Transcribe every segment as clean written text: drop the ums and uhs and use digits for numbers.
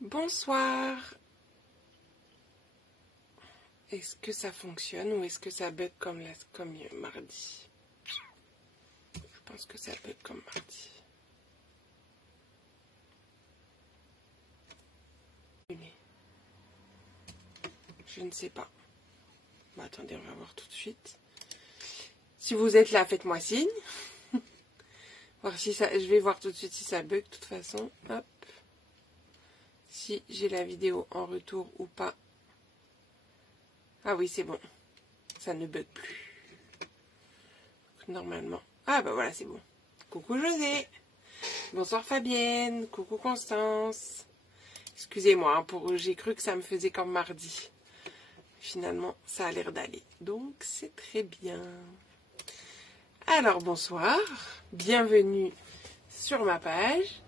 Bonsoir. Est-ce que ça fonctionne ou est-ce que ça bug comme mardi? Je pense que ça bug comme mardi. Je ne sais pas. Bon, attendez, on va voir tout de suite. Si vous êtes là, faites-moi signe. Voir si ça, je vais voir tout de suite si ça bug de toute façon. Hop. Si j'ai la vidéo en retour ou pas. Ah oui, c'est bon. Ça ne bug plus. Normalement. Ah bah voilà, c'est bon. Coucou José. Bonsoir Fabienne. Coucou Constance. Excusez-moi, hein, j'ai cru que ça me faisait comme mardi. Finalement, ça a l'air d'aller. Donc, c'est très bien. Alors, bonsoir. Bienvenue sur ma page.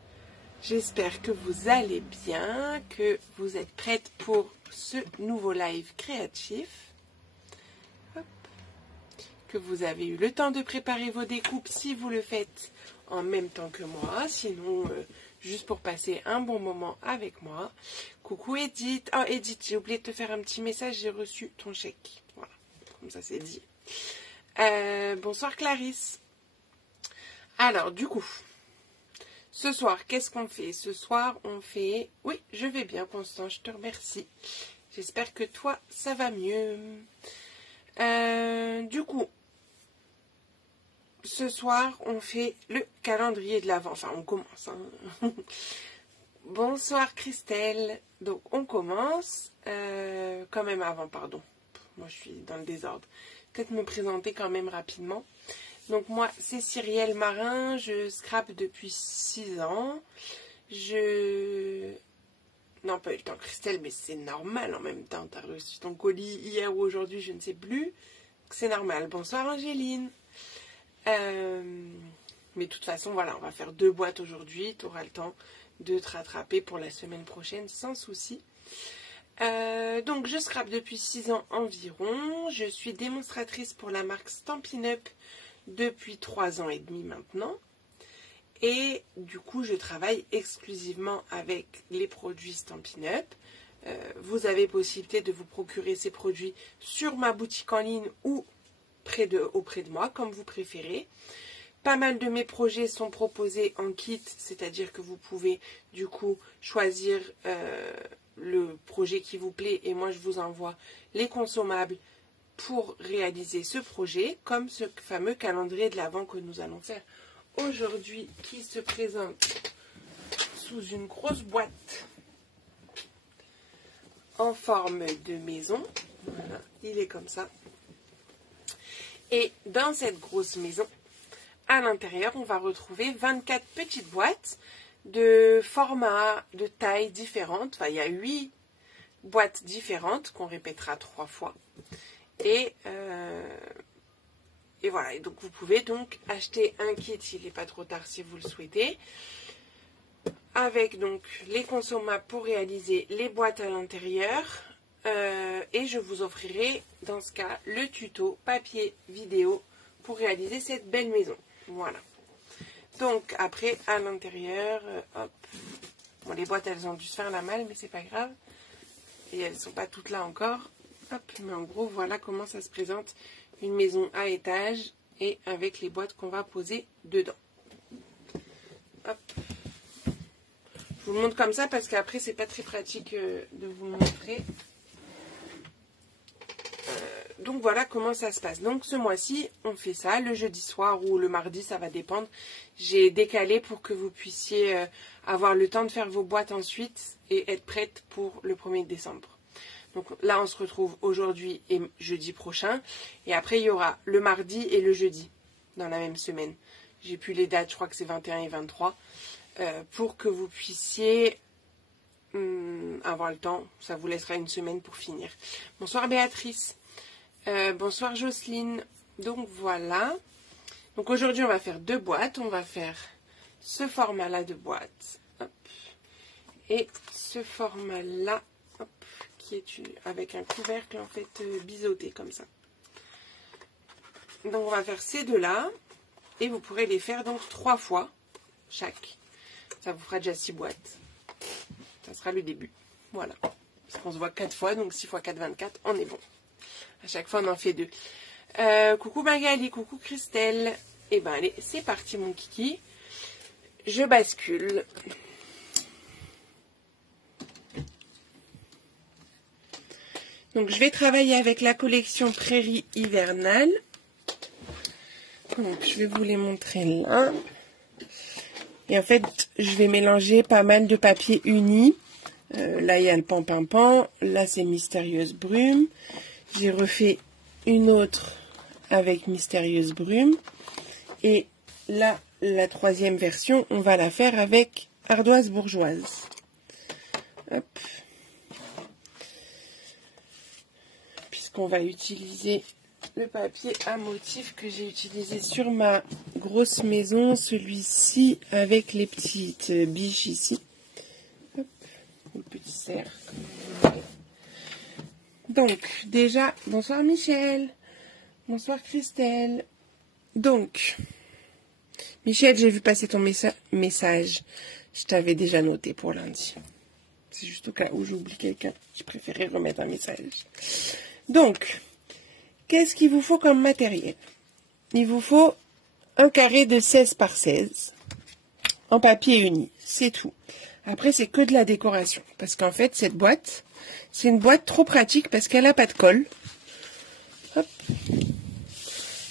J'espère que vous allez bien, que vous êtes prêtes pour ce nouveau live créatif. Hop. Que vous avez eu le temps de préparer vos découpes si vous le faites en même temps que moi. Sinon, juste pour passer un bon moment avec moi. Coucou Edith. Oh Edith, j'ai oublié de te faire un petit message, j'ai reçu ton chèque. Voilà, comme ça c'est dit. Bonsoir Clarisse. Alors, du coup... Ce soir, qu'est-ce qu'on fait? Ce soir, on fait... Oui, je vais bien, Constance, je te remercie. J'espère que toi, ça va mieux. Du coup, ce soir, on fait le calendrier de l'Avent. Enfin, on commence. Hein. Bonsoir, Christelle. Donc, on commence. Quand même avant, pardon. Moi, je suis dans le désordre. Peut-être me présenter quand même rapidement. Donc moi, c'est Cyrielle Marin, je scrape depuis 6 ans. Non, pas eu le temps, Christelle, mais c'est normal en même temps. Tu as reçu ton colis hier ou aujourd'hui, je ne sais plus. C'est normal. Bonsoir Angéline. Mais de toute façon, voilà, on va faire 2 boîtes aujourd'hui. Tu auras le temps de te rattraper pour la semaine prochaine sans souci. Donc je scrape depuis 6 ans environ. Je suis démonstratrice pour la marque Stampin' Up depuis 3 ans et demi maintenant. Et du coup, je travaille exclusivement avec les produits Stampin' Up. Vous avez possibilité de vous procurer ces produits sur ma boutique en ligne ou auprès de moi, comme vous préférez. Pas mal de mes projets sont proposés en kit, c'est-à-dire que vous pouvez du coup choisir le projet qui vous plaît et moi je vous envoie les consommables pour réaliser ce projet, comme ce fameux calendrier de l'Avent que nous allons faire aujourd'hui, qui se présente sous une grosse boîte en forme de maison. Voilà, il est comme ça. Et dans cette grosse maison, à l'intérieur, on va retrouver 24 petites boîtes de formats, de tailles différentes. Enfin, il y a 8 boîtes différentes qu'on répétera 3 fois. Et voilà, et donc vous pouvez donc acheter un kit s'il n'est pas trop tard si vous le souhaitez, avec donc les consommables pour réaliser les boîtes à l'intérieur, et je vous offrirai dans ce cas le tuto papier vidéo pour réaliser cette belle maison. Voilà. Donc après à l'intérieur, hop, bon, les boîtes elles ont dû se faire la malle mais c'est pas grave, et elles sont pas toutes là encore. Hop, mais en gros, voilà comment ça se présente, une maison à étage et avec les boîtes qu'on va poser dedans. Hop. Je vous le montre comme ça parce qu'après, c'est pas très pratique de vous le montrer. Donc voilà comment ça se passe. Donc ce mois-ci, on fait ça le jeudi soir ou le mardi, ça va dépendre. J'ai décalé pour que vous puissiez avoir le temps de faire vos boîtes ensuite et être prête pour le 1er décembre. Donc là, on se retrouve aujourd'hui et jeudi prochain. Et après, il y aura le mardi et le jeudi dans la même semaine. J'ai plus les dates, je crois que c'est 21 et 23. Pour que vous puissiez avoir le temps. Ça vous laissera une semaine pour finir. Bonsoir Béatrice. Bonsoir Jocelyne. Donc voilà. Donc aujourd'hui, on va faire 2 boîtes. On va faire ce format-là de boîte. Hop. Et ce format-là. Hop. Qui est avec un couvercle en fait biseauté comme ça. Donc on va faire ces 2-là et vous pourrez les faire donc 3 fois chaque. Ça vous fera déjà 6 boîtes. Ça ça sera le début. Voilà. Parce qu'on se voit 4 fois, donc 6 fois 4, 24, on est bon. À chaque fois, on en fait 2. Coucou Magali, coucou Christelle. Et ben allez, c'est parti mon kiki. Je bascule. Donc je vais travailler avec la collection Prairie hivernale. Donc je vais vous les montrer là. Et en fait, je vais mélanger pas mal de papier uni. Là, il y a le pan-pan-pan. Là, c'est Mystérieuse Brume. J'ai refait une autre avec Mystérieuse Brume. Et là, la troisième version, on va la faire avec Ardoise Bourgeoise. Hop. Puisqu'on va utiliser le papier à motif que j'ai utilisé sur ma grosse maison. Celui-ci avec les petites biches ici. Hop. Le petit cerf, comme vous voulez. Donc, déjà, bonsoir Michel. Bonsoir Christelle. Donc, Michel, j'ai vu passer ton message. Je t'avais déjà noté pour lundi. C'est juste au cas où j'oublie quelqu'un. Je préférais remettre un message. Donc, qu'est-ce qu'il vous faut comme matériel? Il vous faut un carré de 16 par 16 en papier uni. C'est tout. Après, c'est que de la décoration. Parce qu'en fait, cette boîte, c'est une boîte trop pratique parce qu'elle n'a pas de colle. Hop.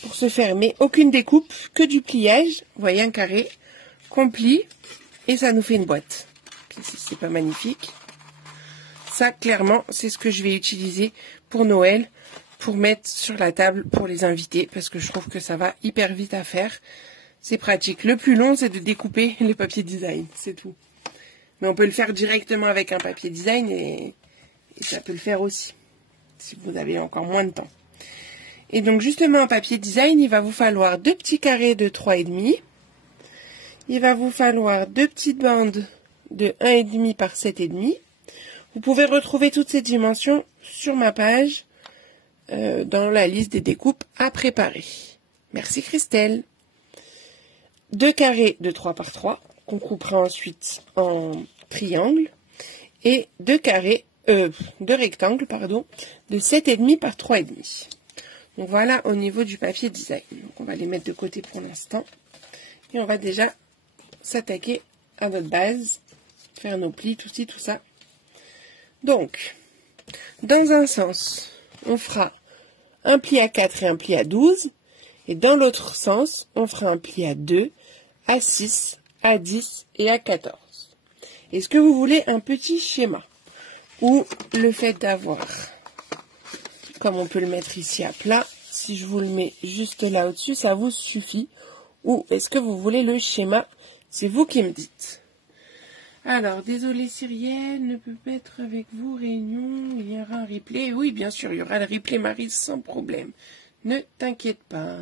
Pour se fermer, aucune découpe, que du pliage. Vous voyez, un carré qu'on plie et ça nous fait une boîte. C'est pas magnifique. Ça, clairement, c'est ce que je vais utiliser pour Noël, pour mettre sur la table pour les invités, parce que je trouve que ça va hyper vite à faire. C'est pratique. Le plus long, c'est de découper les papiers design, c'est tout. Mais on peut le faire directement avec un papier design et ça peut le faire aussi, si vous avez encore moins de temps. Et donc, justement, en papier design, il va vous falloir 2 petits carrés de 3,5. Il va vous falloir 2 petites bandes de 1,5 par 7,5. Vous pouvez retrouver toutes ces dimensions sur ma page dans la liste des découpes à préparer. Merci Christelle. 2 carrés de 3 par 3 qu'on coupera ensuite en triangle et 2 rectangles de 7,5 par 3,5. Donc voilà au niveau du papier design. Donc on va les mettre de côté pour l'instant et on va déjà s'attaquer à notre base, faire nos plis, tout ci, tout ça. Donc, dans un sens, on fera un pli à 4 et un pli à 12. Et dans l'autre sens, on fera un pli à 2, à 6, à 10 et à 14. Est-ce que vous voulez un petit schéma? Ou le fait d'avoir, comme on peut le mettre ici à plat, si je vous le mets juste là au-dessus, ça vous suffit? Ou est-ce que vous voulez le schéma? C'est vous qui me dites. Alors, désolé Cyrielle, ne peut pas être avec vous, réunion, il y aura un replay. Oui, bien sûr, il y aura le replay Maryse sans problème. Ne t'inquiète pas.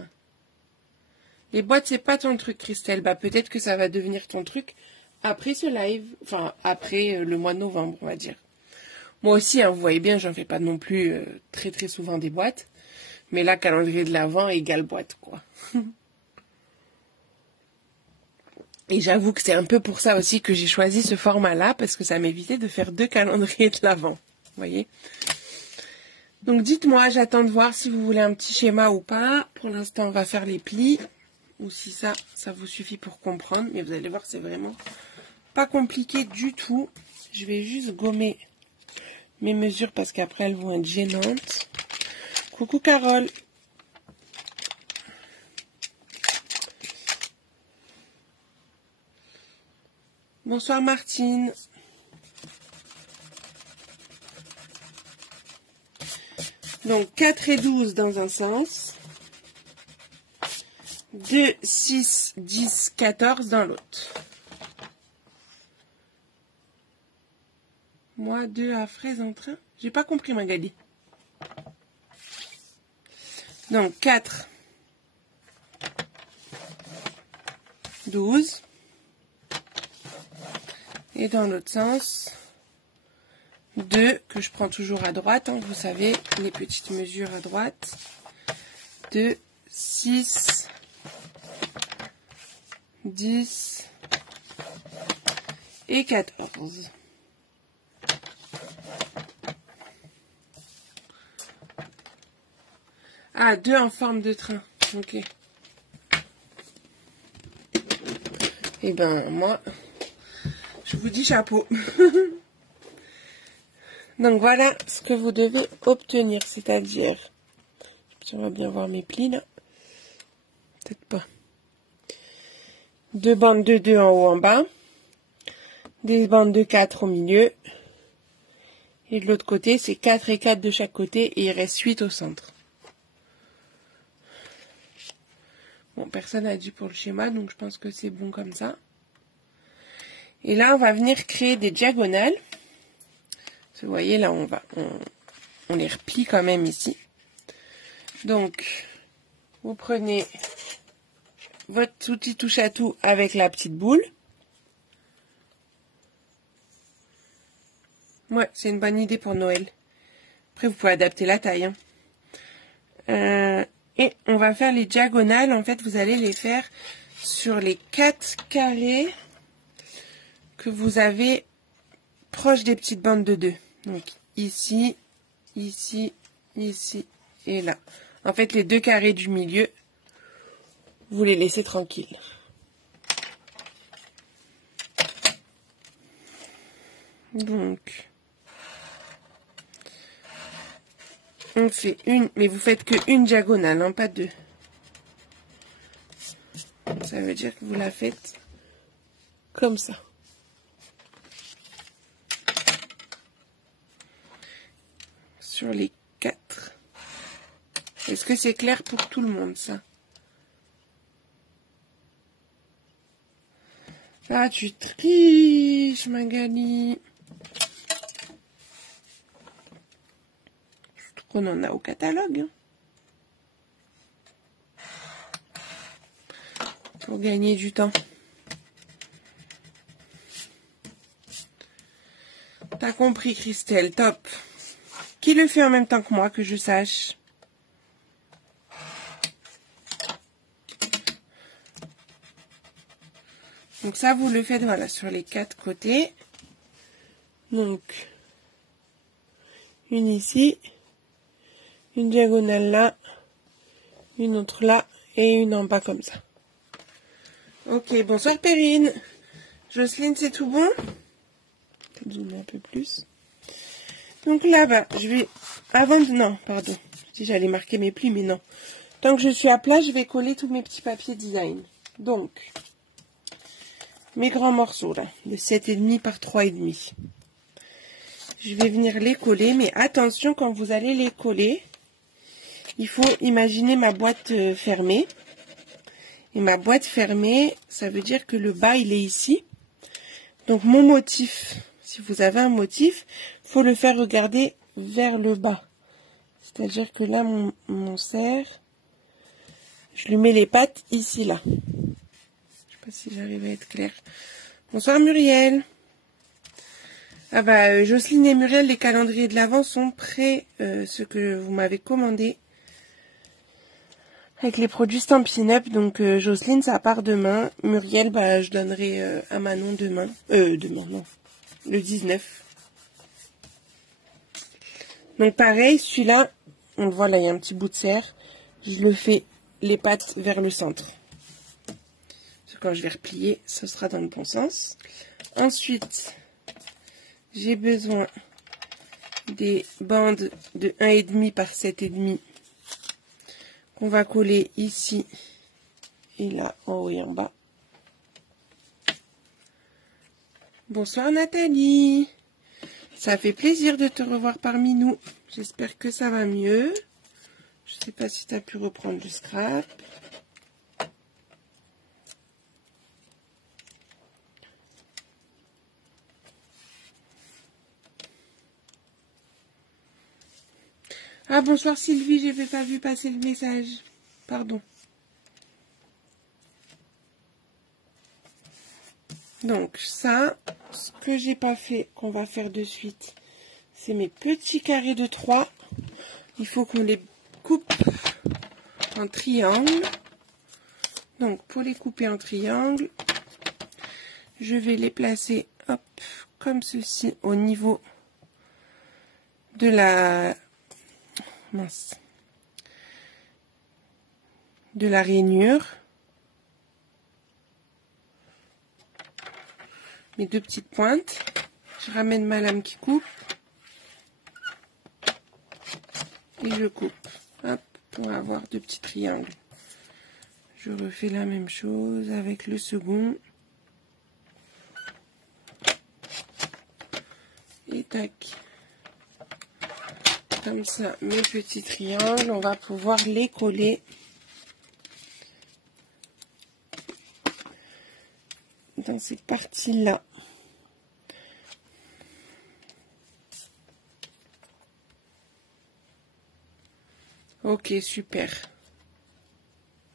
Les boîtes, c'est pas ton truc, Christelle. Bah, peut-être que ça va devenir ton truc après ce live. Enfin, après le mois de novembre, on va dire. Moi aussi, hein, vous voyez bien, j'en fais pas non plus très très souvent des boîtes. Mais là, calendrier de l'Avent égale boîte, quoi. Et j'avoue que c'est un peu pour ça aussi que j'ai choisi ce format-là, parce que ça m'évitait de faire 2 calendriers de l'Avent. Vous voyez? Donc dites-moi, j'attends de voir si vous voulez un petit schéma ou pas. Pour l'instant, on va faire les plis. Ou si ça vous suffit pour comprendre. Mais vous allez voir, c'est vraiment pas compliqué du tout. Je vais juste gommer mes mesures parce qu'après, elles vont être gênantes. Coucou Carole. Bonsoir Martine. Donc 4 et 12 dans un sens. 2, 6, 10, 14 dans l'autre. Moi, 2 à fraise en train. J'ai pas compris Magali. Donc 4, 12. Et dans l'autre sens, 2 que je prends toujours à droite. Hein, vous savez, les petites mesures à droite. 2, 6, 10 et 14. Ah, 2 en forme de train. Ok. Eh ben, moi, je vous dis chapeau. Donc voilà ce que vous devez obtenir, c'est-à-dire, j'aimerais bien voir mes plis là, peut-être pas. 2 bandes de 2 en haut en bas, des bandes de 4 au milieu, et de l'autre côté c'est 4 et 4 de chaque côté et il reste 8 au centre. Bon, personne n'a dit pour le schéma, donc je pense que c'est bon comme ça. Et là on va venir créer des diagonales. Vous voyez là on les replie quand même ici. Donc vous prenez votre outil touche à tout avec la petite boule. Ouais, c'est une bonne idée pour Noël. Après vous pouvez adapter la taille. Et on va faire les diagonales. En fait vous allez les faire sur les 4 carrés que vous avez proche des petites bandes de 2. Donc ici, ici, ici et là. En fait, les 2 carrés du milieu, vous les laissez tranquilles. Donc, on fait une, mais vous faites que une diagonale, hein, pas 2. Ça veut dire que vous la faites comme ça. Sur les 4. Est-ce que c'est clair pour tout le monde, ça? Ah, tu triches, Magali. Surtout qu'on en a au catalogue. Hein. Pour gagner du temps. T'as compris, Christelle, top. Qui le fait en même temps que moi, que je sache? Donc ça, vous le faites, voilà, sur les 4 côtés. Donc, une ici, une diagonale là, une autre là, et une en bas comme ça. Ok, bonsoir Perrine. Jocelyne, c'est tout bon? Peut-être zoomer un peu plus. Donc là-bas, je vais... Avant de... Non, pardon. Si j'allais marquer mes plis, mais non. Tant que je suis à plat, je vais coller tous mes petits papiers design. Donc, mes grands morceaux là, de 7,5 par 3,5. Je vais venir les coller, mais attention quand vous allez les coller, il faut imaginer ma boîte fermée. Et ma boîte fermée, ça veut dire que le bas il est ici. Donc mon motif, si vous avez un motif, faut le faire regarder vers le bas. C'est-à-dire que là mon cerf, je lui mets les pattes ici là. Je sais pas si j'arrive à être claire. Bonsoir Muriel. Ah bah Jocelyne et Muriel, les calendriers de l'Avent sont prêts, ce que vous m'avez commandé. Avec les produits Stampin' Up, donc Jocelyne ça part demain. Muriel, bah je donnerai à Manon demain. Demain non. Le 19. Donc pareil, celui-là, on le voit là, il y a un petit bout de serre. Je le fais les pattes vers le centre. Parce que quand je vais replier, ce sera dans le bon sens. Ensuite, j'ai besoin des bandes de 1,5 par 7,5 qu'on va coller ici et là, en haut et en bas. Bonsoir Nathalie. Ça fait plaisir de te revoir parmi nous. J'espère que ça va mieux. Je ne sais pas si tu as pu reprendre le scrap. Ah, bonsoir Sylvie, je n'avais pas vu passer le message. Pardon. Donc ça, ce que j'ai pas fait, qu'on va faire de suite, c'est mes petits carrés de 3. Il faut qu'on les coupe en triangle. Donc pour les couper en triangle, je vais les placer hop, comme ceci au niveau de la... Mince. de la rainure. Mes 2 petites pointes. Je ramène ma lame qui coupe. Et je coupe. Hop, pour avoir 2 petits triangles. Je refais la même chose avec le second. Et tac. Comme ça, mes petits triangles, on va pouvoir les coller dans cette partie-là. Ok, super.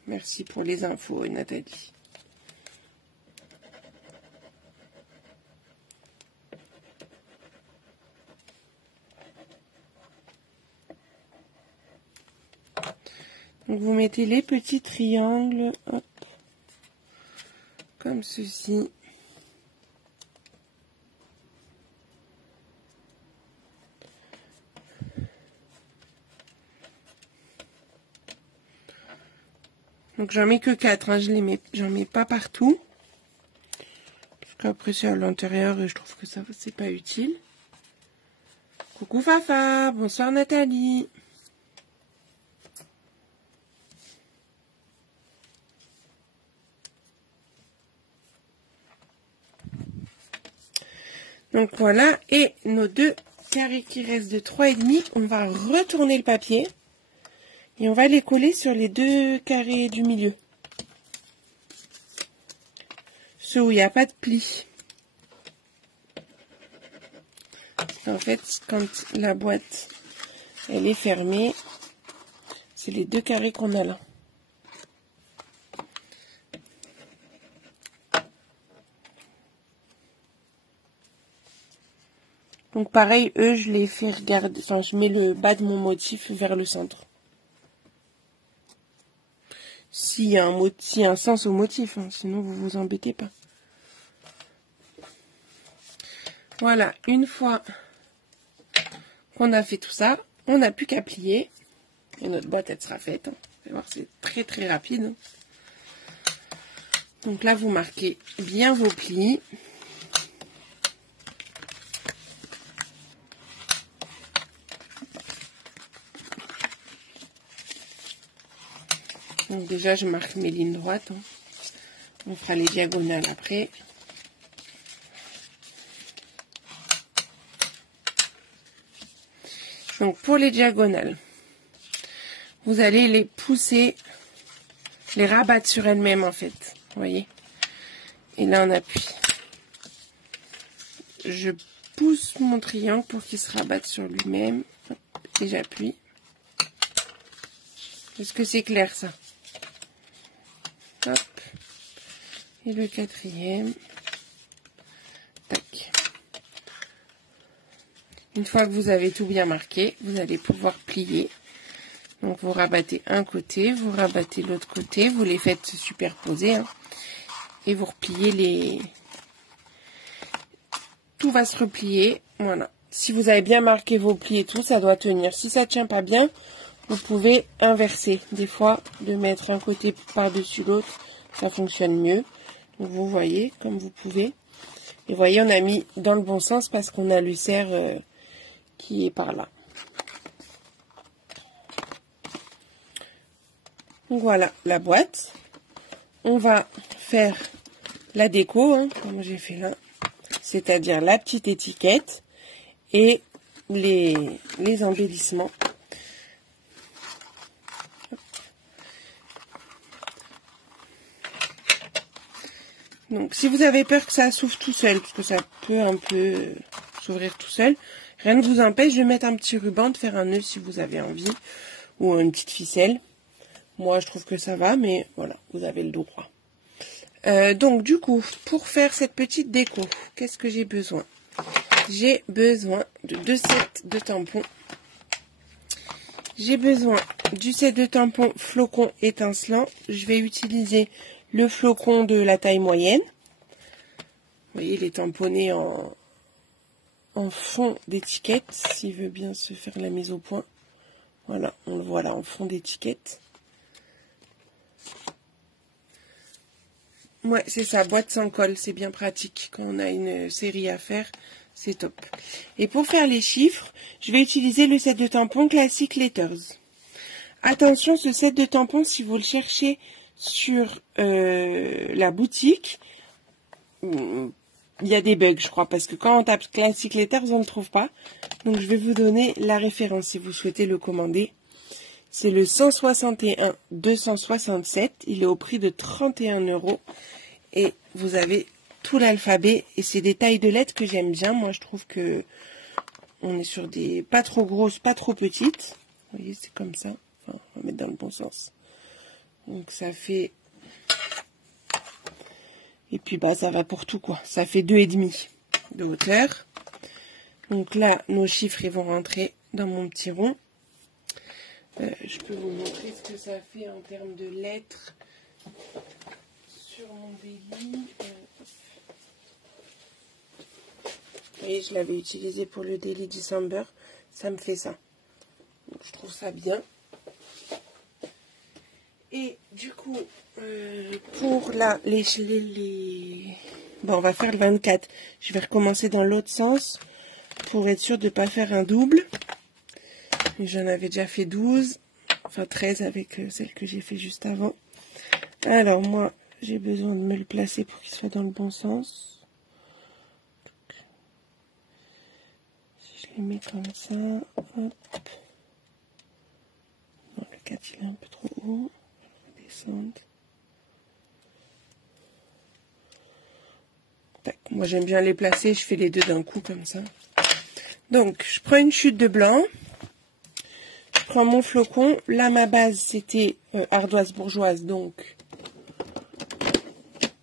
Merci pour les infos, Nathalie. Donc vous mettez les petits triangles, hop, comme ceci. Donc j'en mets que 4, hein, j'en mets pas partout. Parce qu'après c'est à l'intérieur et je trouve que ça c'est pas utile. Coucou Fafa, bonsoir Nathalie. Donc voilà, et nos 2 carrés qui restent de 3,5, on va retourner le papier. Et on va les coller sur les 2 carrés du milieu. Ceux où il n'y a pas de pli. En fait, quand la boîte elle est fermée, c'est les 2 carrés qu'on a là. Donc pareil, eux, je les fais regarder, enfin je mets le bas de mon motif vers le centre. S'il y a un sens au motif, hein, sinon vous vous embêtez pas. Voilà, une fois qu'on a fait tout ça, on n'a plus qu'à plier. Et notre boîte, elle sera faite. Hein. Vous allez voir, c'est très très rapide. Hein. Donc là, vous marquez bien vos plis. Donc déjà, je marque mes lignes droites. Hein. On fera les diagonales après. Donc pour les diagonales, vous allez les pousser, les rabattre sur elles-mêmes en fait. Vous voyez? Et là, on appuie. Je pousse mon triangle pour qu'il se rabatte sur lui-même. Et j'appuie. Est-ce que c'est clair ça? Hop. Et le 4e. Tac. Une fois que vous avez tout bien marqué, vous allez pouvoir plier. Donc vous rabattez un côté, vous rabattez l'autre côté, vous les faites se superposer. Hein, et vous repliez les... Tout va se replier. Voilà. Si vous avez bien marqué vos plis et tout, ça doit tenir. Si ça ne tient pas bien, vous pouvez inverser. Des fois, de mettre un côté par-dessus l'autre, ça fonctionne mieux. Donc vous voyez, comme vous pouvez. Et vous voyez, on a mis dans le bon sens parce qu'on a le cerf qui est par là. Donc voilà la boîte. On va faire la déco, hein, comme j'ai fait là. C'est-à-dire la petite étiquette et les embellissements. Donc si vous avez peur que ça s'ouvre tout seul, parce que ça peut un peu s'ouvrir tout seul, rien ne vous empêche de mettre un petit ruban, de faire un nœud si vous avez envie, ou une petite ficelle. Moi je trouve que ça va, mais voilà, vous avez le droit. Donc du coup, pour faire cette petite déco, qu'est-ce que j'ai besoin? J'ai besoin de 2 sets de tampons. J'ai besoin du set de tampons flocon étincelant. Je vais utiliser le flocon de la taille moyenne. Vous voyez, il est tamponné en fond d'étiquette, s'il veut bien se faire la mise au point. Voilà, on le voit là en fond d'étiquette. Ouais, c'est ça, boîte sans colle, c'est bien pratique. Quand on a une série à faire, c'est top. Et pour faire les chiffres, je vais utiliser le set de tampons Classic Letters. Attention, ce set de tampons, si vous le cherchez sur la boutique, il y a des bugs, je crois, parce que quand on tape Classic Letters, on ne le trouve pas. Donc, je vais vous donner la référence si vous souhaitez le commander. C'est le 161 267. Il est au prix de 31 €. Et vous avez tout l'alphabet. Et c'est des tailles de lettres que j'aime bien. Moi, je trouve que on est sur des pas trop grosses, pas trop petites. Vous voyez, c'est comme ça. Enfin, on va mettre dans le bon sens. Donc, ça fait... Et puis, bah, ça va pour tout, quoi. Ça fait 2,5 de hauteur. Donc là, nos chiffres, ils vont rentrer dans mon petit rond. Je peux vous montrer ce que ça fait en termes de lettres sur mon daily. Vous voyez, je l'avais utilisé pour le daily December. Ça me fait ça. Donc, je trouve ça bien. Et du coup, pour là, bon, on va faire le 24. Je vais recommencer dans l'autre sens pour être sûr de ne pas faire un double. J'en avais déjà fait 12, enfin 13 avec celle que j'ai fait juste avant. Alors moi, j'ai besoin de me le placer pour qu'il soit dans le bon sens. Si je les mets comme ça, hop. Non, le 4 il est un peu trop haut. Je vais redescendre. Tac. Moi j'aime bien les placer, je fais les deux d'un coup comme ça. Donc je prends une chute de blanc. Je prends mon flocon. Là, ma base, c'était ardoise bourgeoise, donc.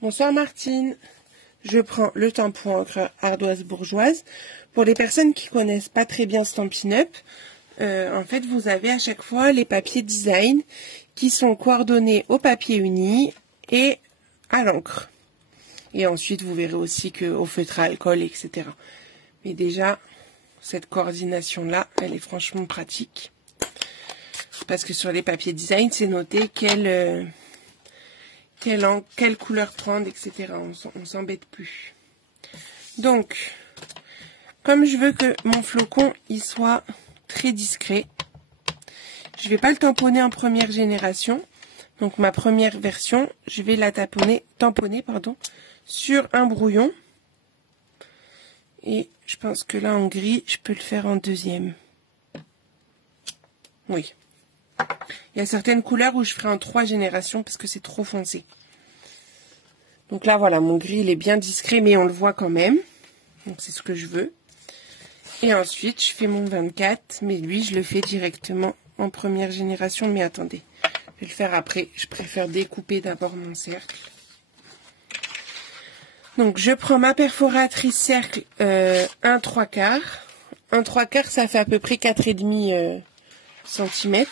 Bonsoir Martine. Je prends le tampon encre ardoise bourgeoise. Pour les personnes qui connaissent pas très bien Stampin' Up, en fait, vous avez à chaque fois les papiers design qui sont coordonnés au papier uni et à l'encre. Et ensuite, vous verrez aussi qu'au feutre à alcool, etc. Mais déjà, cette coordination-là, elle est franchement pratique. Parce que sur les papiers design, c'est noté quelle couleur prendre, etc. On s'embête plus. Donc, comme je veux que mon flocon il soit très discret, je vais pas le tamponner en première génération. Donc ma première version, je vais la tamponner sur un brouillon. Et je pense que là en gris, je peux le faire en deuxième. Oui. Il y a certaines couleurs où je ferai en 3 générations parce que c'est trop foncé. Donc là, voilà, mon gris, il est bien discret, mais on le voit quand même. Donc c'est ce que je veux. Et ensuite, je fais mon 24, mais lui, je le fais directement en première génération. Mais attendez, je vais le faire après. Je préfère découper d'abord mon cercle. Donc, je prends ma perforatrice cercle 1 3/4. 1 3/4, ça fait à peu près 4,5 cm.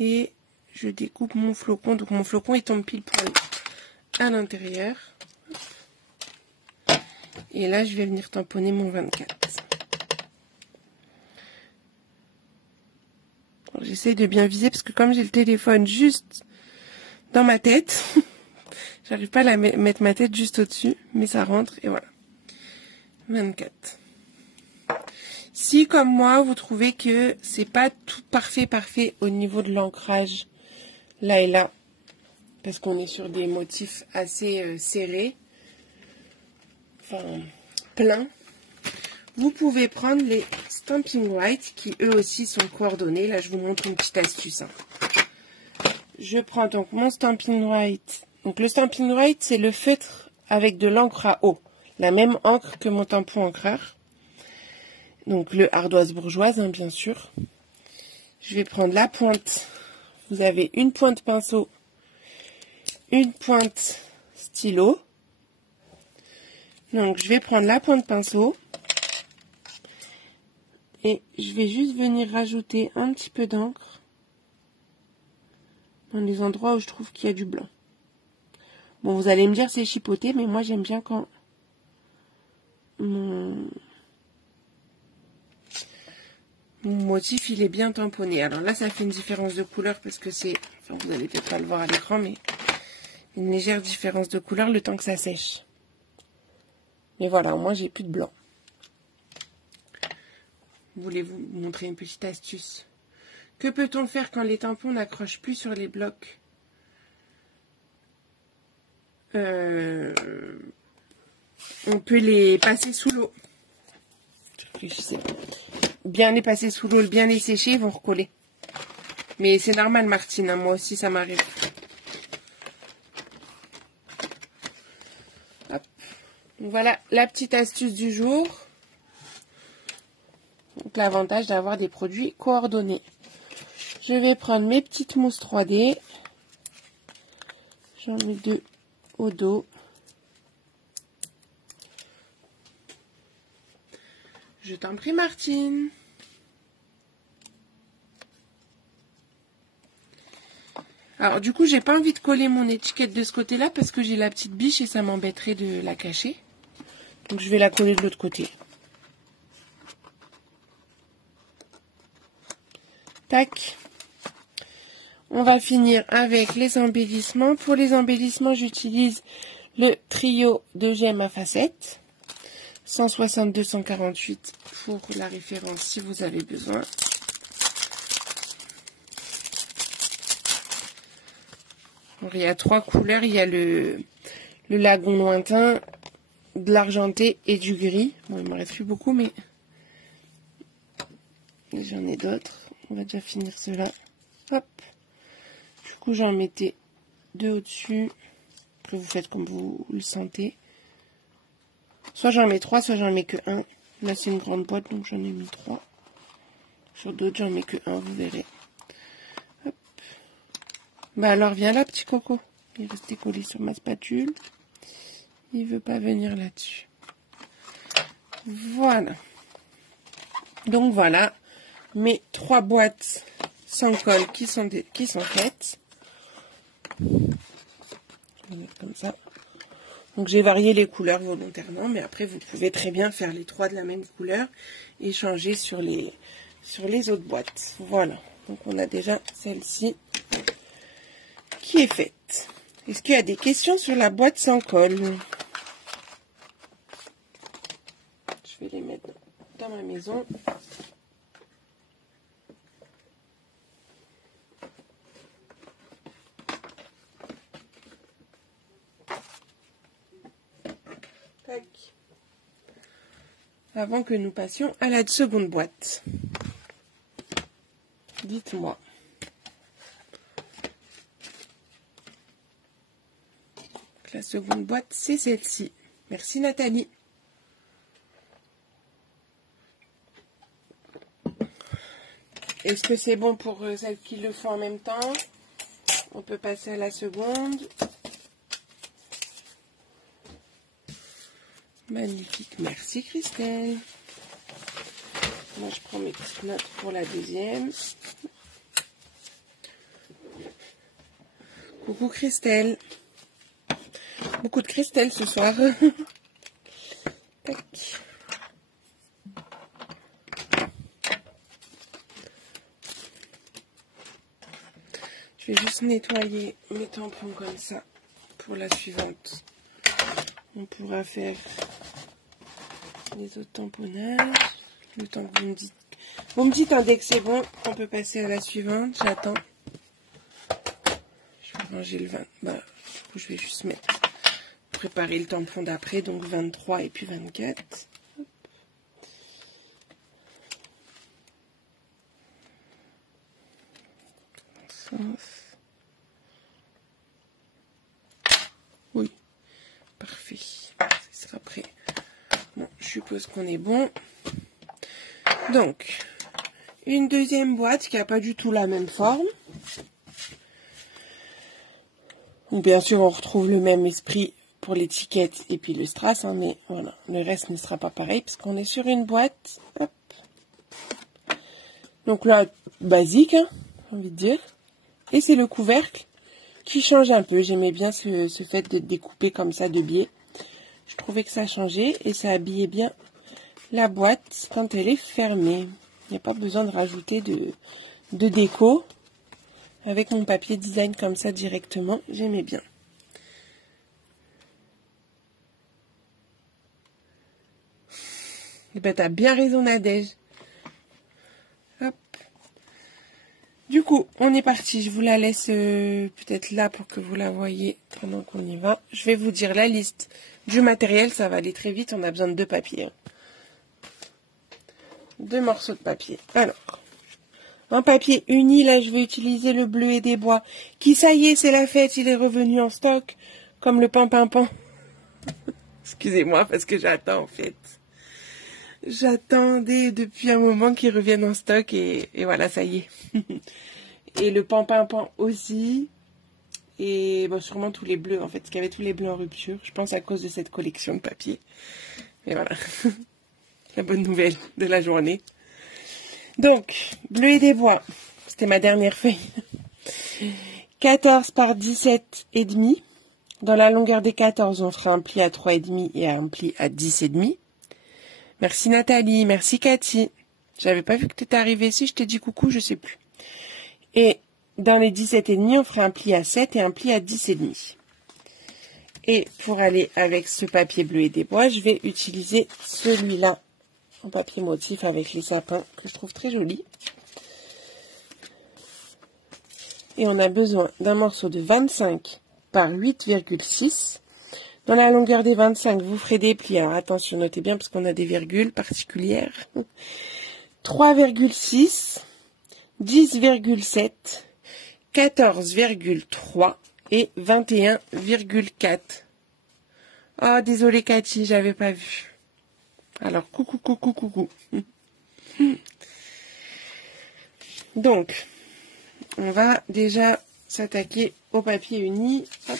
Et je découpe mon flocon. Donc mon flocon il tombe pile poil à l'intérieur. Et là je vais venir tamponner mon 24. J'essaye de bien viser parce que comme j'ai le téléphone juste dans ma tête, j'arrive pas à mettre ma tête juste au-dessus, mais ça rentre et voilà. 24. Si comme moi vous trouvez que c'est pas tout parfait au niveau de l'ancrage là et là, parce qu'on est sur des motifs assez serrés, enfin pleins, vous pouvez prendre les Stampin' White qui eux aussi sont coordonnés. Là je vous montre une petite astuce. Je prends donc mon Stampin' White. Donc le Stampin' White c'est le feutre avec de l'encre à eau, la même encre que mon tampon encreur. Donc le ardoise bourgeoise, hein, bien sûr. Je vais prendre la pointe. Vous avez une pointe pinceau, une pointe stylo. Donc je vais prendre la pointe pinceau. Et je vais juste venir rajouter un petit peu d'encre dans les endroits où je trouve qu'il y a du blanc. Bon, vous allez me dire c'est chipoté, mais moi j'aime bien quand mon motif il est bien tamponné. Alors là ça fait une différence de couleur parce que c'est, enfin vous allez peut-être pas le voir à l'écran, mais une légère différence de couleur le temps que ça sèche. Mais voilà, au moins j'ai plus de blanc. Voulez-vous montrer une petite astuce? Que peut-on faire quand les tampons n'accrochent plus sur les blocs? On peut les passer sous l'eau. Réfléchissez. Bien les passer sous l'eau, bien les sécher, ils vont recoller. Mais c'est normal, Martine, hein, moi aussi ça m'arrive. Hop. Donc voilà la petite astuce du jour. Donc l'avantage d'avoir des produits coordonnés. Je vais prendre mes petites mousses 3D. J'en mets 2 au dos. Je t'en prie, Martine. Alors du coup, j'ai pas envie de coller mon étiquette de ce côté-là parce que j'ai la petite biche et ça m'embêterait de la cacher. Donc je vais la coller de l'autre côté. Tac. On va finir avec les embellissements. Pour les embellissements, j'utilise le trio de gemmes à facettes. 162-148 pour la référence si vous avez besoin. Alors, il y a 3 couleurs. Il y a le lagon lointain, de l'argenté et du gris. Bon, il ne me reste plus beaucoup, mais j'en ai d'autres. On va déjà finir ceux-là. Hop. Du coup, j'en mettais 2 au-dessus. Après, vous faites comme vous le sentez. Soit j'en mets 3, soit j'en mets que 1. Là, c'est une grande boîte, donc j'en ai mis 3. Sur d'autres, j'en mets que 1, vous verrez. Hop. Bah alors, viens là, petit coco. Il est resté collé sur ma spatule. Il veut pas venir là-dessus. Voilà. Donc voilà, mes 3 boîtes sans colle qui sont faites. Je vais mettre comme ça. Donc j'ai varié les couleurs volontairement, mais après vous pouvez très bien faire les 3 de la même couleur et changer sur les autres boîtes. Voilà, donc on a déjà celle-ci qui est faite. Est-ce qu'il y a des questions sur la boîte sans colle? Je vais les mettre dans ma maison. Tac. Avant que nous passions à la seconde boîte. Dites-moi. La seconde boîte, c'est celle-ci. Merci Nathalie. Est-ce que c'est bon pour celles qui le font en même temps? On peut passer à la seconde. Magnifique, merci Christelle. Moi je prends mes petites notes pour la deuxième. Coucou Christelle. Beaucoup de Christelle ce soir. Tac. Je vais juste nettoyer mes tampons comme ça pour la suivante. On pourra faire les autres tamponnages. Le temps que vous me dites hein, dès que c'est bon, on peut passer à la suivante. J'attends. Je vais ranger le 20. Bah, du coup, je vais juste préparer le tampon d'après, donc 23 et puis 24. Hop. Oui, parfait. Ce sera prêt. Bon, je suppose qu'on est bon. Donc, une deuxième boîte qui n'a pas du tout la même forme. Donc, bien sûr, on retrouve le même esprit pour l'étiquette et puis le strass, hein, mais voilà, le reste ne sera pas pareil parce qu'on est sur une boîte. Hop. Donc là, basique, hein, j'ai envie de dire. Et c'est le couvercle qui change un peu. J'aimais bien ce fait de découper comme ça de biais. Je trouvais que ça changeait et ça habillait bien la boîte quand elle est fermée. Il n'y a pas besoin de rajouter de déco. Avec mon papier design comme ça directement, j'aimais bien. Et ben t'as bien raison Nadège. Hop. Du coup, on est parti. Je vous la laisse peut-être là pour que vous la voyez pendant qu'on y va. Je vais vous dire la liste du matériel. Ça va aller très vite. On a besoin de 2 papiers. 2 morceaux de papier. Alors, un papier uni. Là, je vais utiliser le bleuet des bois. Qui, ça y est, c'est la fête. Il est revenu en stock. Comme le pan-pan-pan. Excusez-moi parce que j'attends en fait. J'attendais depuis un moment qu'ils reviennent en stock et voilà, ça y est. Et le pan-pan-pan aussi. Et bon, sûrement tous les bleus, en fait, parce qu'il y avait tous les bleus en rupture. Je pense à cause de cette collection de papier. Et voilà. La bonne nouvelle de la journée. Donc, bleu et des bois. C'était ma dernière feuille. 14 par 17 et demi. Dans la longueur des 14, on fera un pli à 3,5 et un pli à 10,5. Merci Nathalie, merci Cathy. J'avais pas vu que tu étais arrivée ici, je t'ai dit coucou, je sais plus. Et dans les 17,5, on fera un pli à 7 et un pli à 10,5. Et pour aller avec ce papier bleu et des bois, je vais utiliser celui-là en papier motif avec les sapins que je trouve très joli. Et on a besoin d'un morceau de 25 par 8,6. Dans la longueur des 25, vous ferez des plis. Alors attention, notez bien parce qu'on a des virgules particulières. 3,6, 10,7, 14,3 et 21,4. Oh, désolé Cathy, j'avais pas vu. Alors, coucou, coucou, coucou. Donc, on va déjà s'attaquer au papier uni. Hop.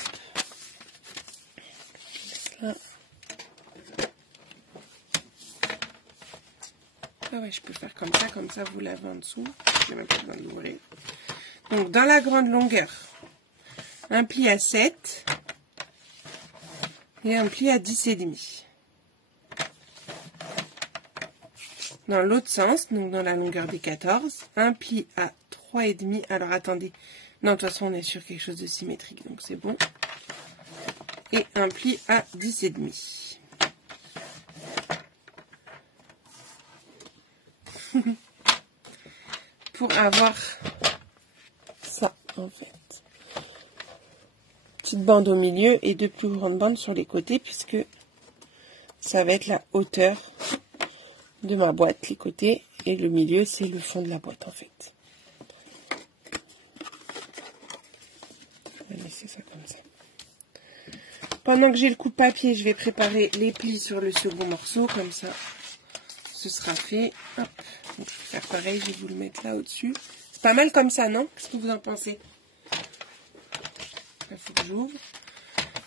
Ah ouais, je peux faire comme ça vous l'avez en dessous. Je n'ai même pas besoin d'ouvrir. Donc, dans la grande longueur, un pli à 7 et un pli à 10,5. Dans l'autre sens, donc dans la longueur des 14, un pli à 3,5. Alors, attendez. Non, de toute façon, on est sur quelque chose de symétrique, donc c'est bon. Et un pli à 10,5. Pour avoir ça, en fait. Petite bande au milieu et 2 plus grandes bandes sur les côtés, puisque ça va être la hauteur de ma boîte, les côtés, et le milieu, c'est le fond de la boîte, en fait. Je vais laisser ça comme ça. Pendant que j'ai le coup de papier, je vais préparer les plis sur le second morceau, comme ça, ce sera fait. Hop. Donc, je vais faire pareil, je vais vous le mettre là au-dessus. C'est pas mal comme ça, non? Qu'est-ce que vous en pensez? Il faut que j'ouvre.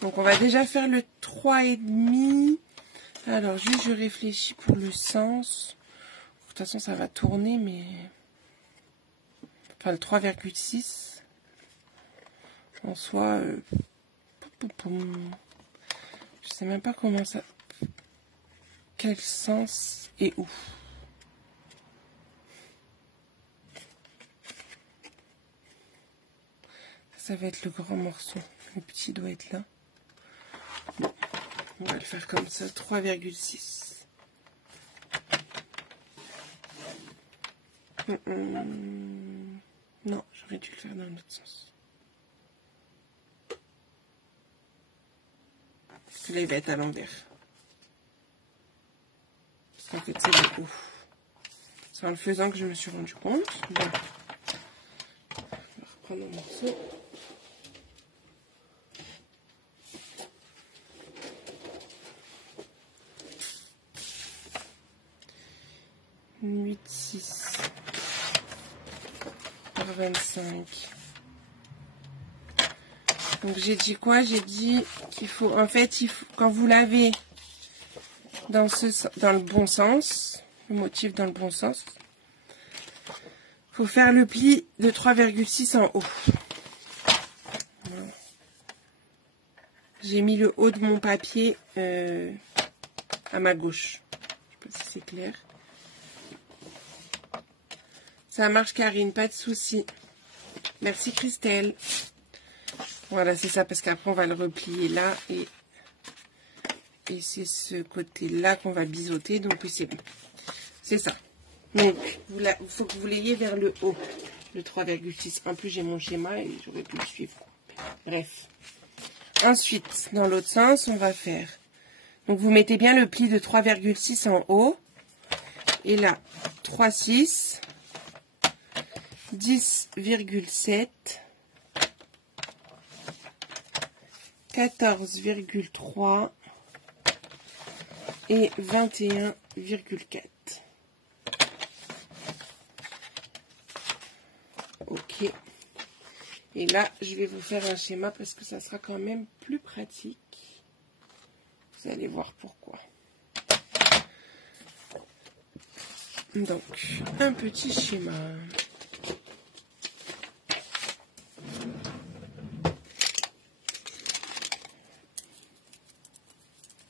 Donc, on va déjà faire le 3,5. Alors, juste, je réfléchis pour le sens. De toute façon, ça va tourner, mais... Enfin, le 3,6. En soi... Je sais même pas comment ça... Quel sens et où. Ça va être le grand morceau. Le petit doit être là. Bon, on va le faire comme ça. 3,6. Non, j'aurais dû le faire dans l'autre sens. Parce que là, il va être à l'envers. Parce qu'en fait, c'est beaucoup. C'est en le faisant que je me suis rendu compte. Bon. On va reprendre un morceau. Huit, 6 par 25. Donc j'ai dit quoi? J'ai dit qu'il faut, en fait, quand vous lavez dans le bon sens, le motif dans le bon sens, faut faire le pli de 3,6 en haut. Voilà. J'ai mis le haut de mon papier à ma gauche. Je sais pas si c'est clair. Ça marche Karine, pas de souci. Merci Christelle. Voilà, c'est ça, parce qu'après on va le replier là et Et c'est ce côté-là qu'on va biseauter. Donc oui, c'est bon. C'est ça. Donc, il faut que vous l'ayez vers le haut, le 3,6. En plus, j'ai mon schéma et j'aurais pu le suivre. Bref. Ensuite, dans l'autre sens, on va faire... Donc, vous mettez bien le pli de 3,6 en haut. Et là, 3,6, 10,7, 14,3 et 21,4. Ok. Et là, je vais vous faire un schéma parce que ça sera quand même plus pratique. Vous allez voir pourquoi. Donc, un petit schéma.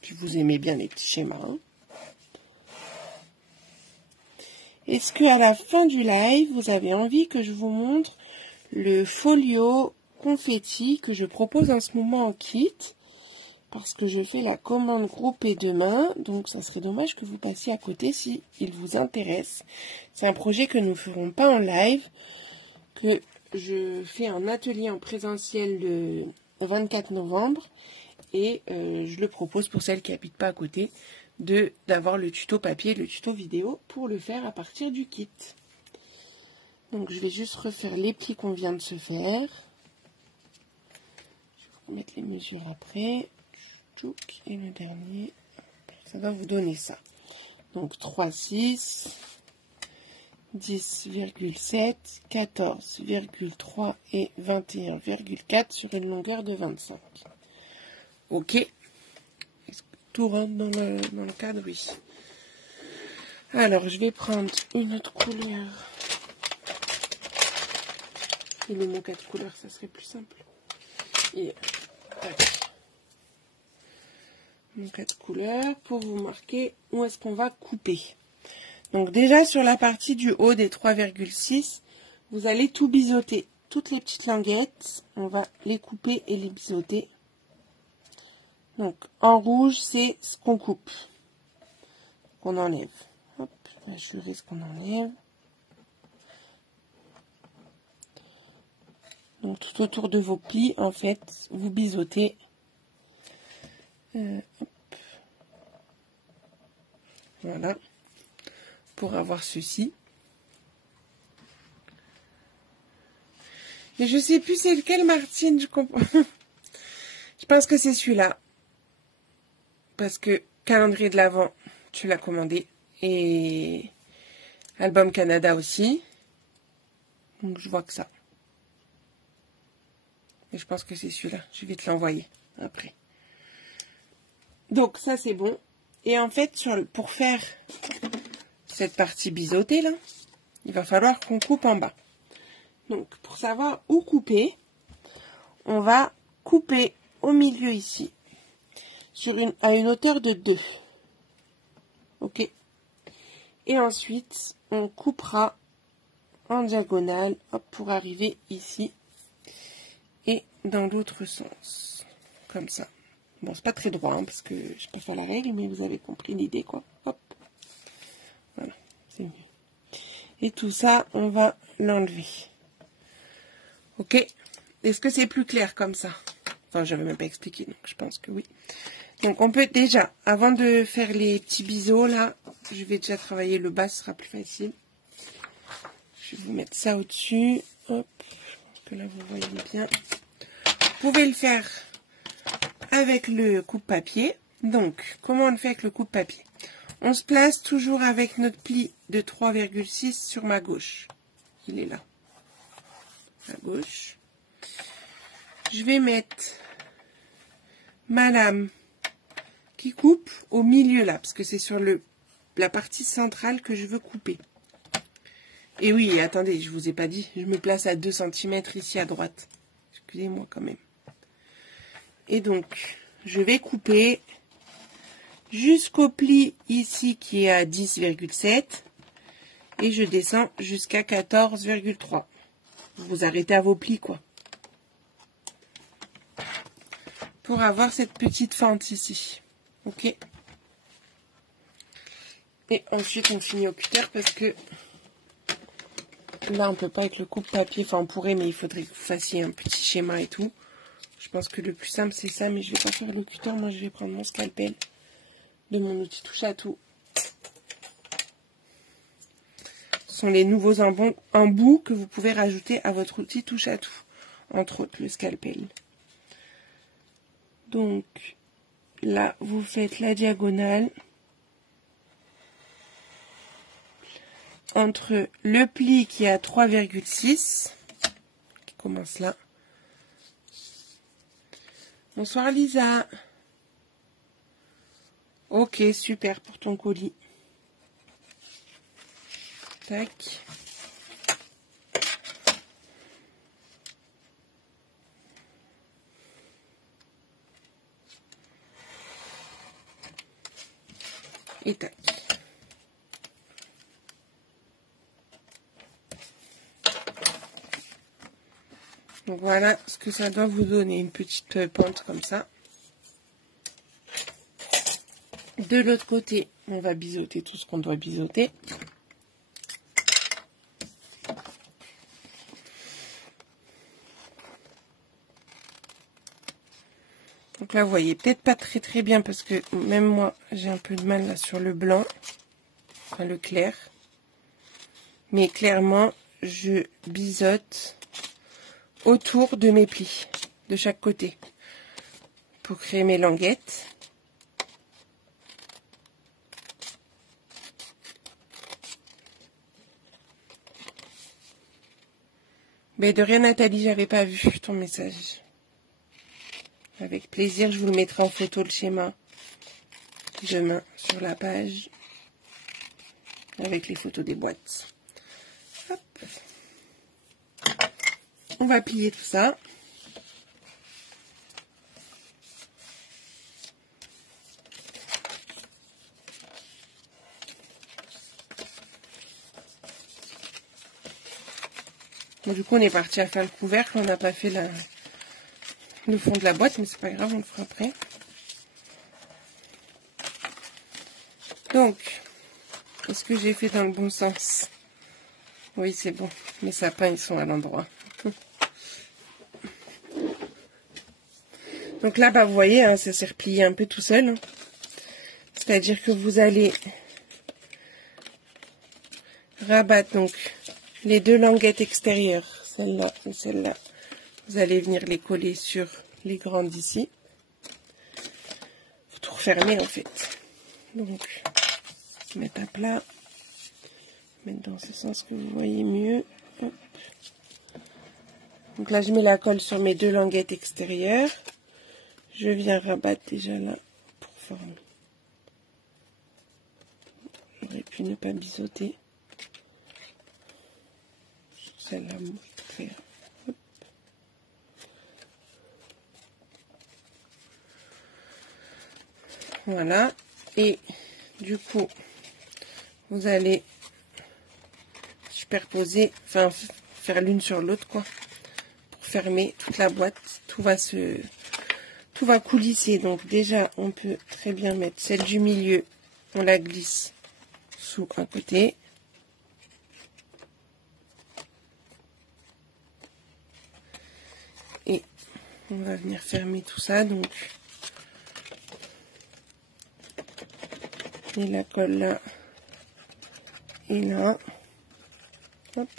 Puis vous aimez bien les petits schémas. Hein? Est-ce qu'à la fin du live, vous avez envie que je vous montre le folio confetti que je propose en ce moment en kit? Parce que je fais la commande groupée demain, donc ça serait dommage que vous passiez à côté si il vous intéresse. C'est un projet que nous ne ferons pas en live, que je fais un atelier en présentiel le 24 novembre et je le propose pour celles qui n'habitent pas à côté d'avoir le tuto papier et le tuto vidéo pour le faire à partir du kit. Donc je vais juste refaire les plis qu'on vient de se faire. Je vais vous mettre les mesures après. Et le dernier, ça va vous donner ça. Donc 3,6, 10,7, 14,3 et 21,4 sur une longueur de 25. Ok. Est-ce que tout rentre dans le cadre? Oui. Alors, je vais prendre une autre couleur. Et le mot 4 couleurs, ça serait plus simple. Et tac. Mon 4 couleurs pour vous marquer où est-ce qu'on va couper. Donc déjà sur la partie du haut des 3,6, vous allez tout biseauter. Toutes les petites languettes, on va les couper et les biseauter. Donc en rouge, c'est ce qu'on coupe, qu'on enlève. Hop, là je risque qu'on enlève. Donc tout autour de vos plis, en fait, vous biseautez. Hop. Voilà, pour avoir ceci. Mais je sais plus c'est lequel, Martine, je comprends. Je pense que c'est celui-là. Parce que calendrier de l'Avent, tu l'as commandé. Et album Canada aussi. Donc je vois que ça. Et je pense que c'est celui-là. Je vais te l'envoyer après. Donc ça c'est bon. Et en fait, pour faire cette partie biseautée là, il va falloir qu'on coupe en bas. Donc pour savoir où couper, on va couper au milieu ici, à une hauteur de 2. Ok. Et ensuite, on coupera en diagonale, hop, pour arriver ici et dans l'autre sens, comme ça. Bon, c'est pas très droit, hein, parce que je sais pas faire la règle, mais vous avez compris l'idée, quoi. Hop. Voilà, c'est mieux. Et tout ça, on va l'enlever. Ok. Est-ce que c'est plus clair comme ça? Enfin, je n'avais même pas expliqué, donc je pense que oui. Donc, on peut déjà, avant de faire les petits biseaux, là, je vais déjà travailler le bas, ce sera plus facile. Je vais vous mettre ça au-dessus. Hop. Je pense que là, vous voyez bien. Vous pouvez le faire avec le coupe-papier. Donc, comment on le fait avec le coupe-papier? On se place toujours avec notre pli de 3,6 sur ma gauche. Il est là. À gauche. Je vais mettre ma lame qui coupe au milieu là, parce que c'est sur la partie centrale que je veux couper. Et oui, attendez, je vous ai pas dit, je me place à 2 cm ici à droite. Excusez-moi quand même. Et donc, je vais couper jusqu'au pli ici qui est à 10,7 et je descends jusqu'à 14,3. Vous vous arrêtez à vos plis, quoi. Pour avoir cette petite fente ici. Ok. Et ensuite on finit au cutter parce que là on peut pas avec le coupe-papier, enfin on pourrait mais il faudrait que vous fassiez un petit schéma et tout. Je pense que le plus simple c'est ça, mais je vais pas faire le cutter, moi je vais prendre mon scalpel de mon outil touche à tout. Ce sont les nouveaux embouts que vous pouvez rajouter à votre outil touche à tout, entre autres le scalpel. Donc là vous faites la diagonale entre le pli qui est à 3,6 qui commence là. Bonsoir Lisa. Ok, super pour ton colis. Tac. Et tac. Donc voilà ce que ça doit vous donner, une petite pente comme ça. De l'autre côté, on va biseauter tout ce qu'on doit biseauter. Donc là, vous voyez peut-être pas très bien parce que même moi, j'ai un peu de mal là sur le blanc, enfin le clair. Mais clairement, je biseaute autour de mes plis, de chaque côté, pour créer mes languettes. Mais de rien Nathalie, j'avais pas vu ton message. Avec plaisir, je vous le mettrai en photo le schéma demain sur la page avec les photos des boîtes. Hop. On va plier tout ça. Et du coup, on est parti à faire le couvercle. On n'a pas fait le fond de la boîte, mais c'est pas grave, on le fera après. Donc, est-ce que j'ai fait dans le bon sens? Oui, c'est bon. Mes sapins, ils sont à l'endroit. Donc là, bah, vous voyez, hein, ça s'est replié un peu tout seul. C'est-à-dire que vous allez rabattre donc les deux languettes extérieures, celle-là et celle-là. Vous allez venir les coller sur les grandes ici. Faut tout refermer en fait. Donc, mettre à plat. Mettre dans ce sens que vous voyez mieux. Hop. Donc là, je mets la colle sur mes deux languettes extérieures. Je viens rabattre déjà là pour former. J'aurais pu ne pas biseauter. Celle-là, hop. Voilà. Et du coup, vous allez superposer, enfin faire l'une sur l'autre quoi, pour fermer toute la boîte. Tout va coulisser. Donc déjà, on peut très bien mettre celle du milieu. On la glisse sous un côté. Et on va venir fermer tout ça. Donc, et la colle là et là. Hop.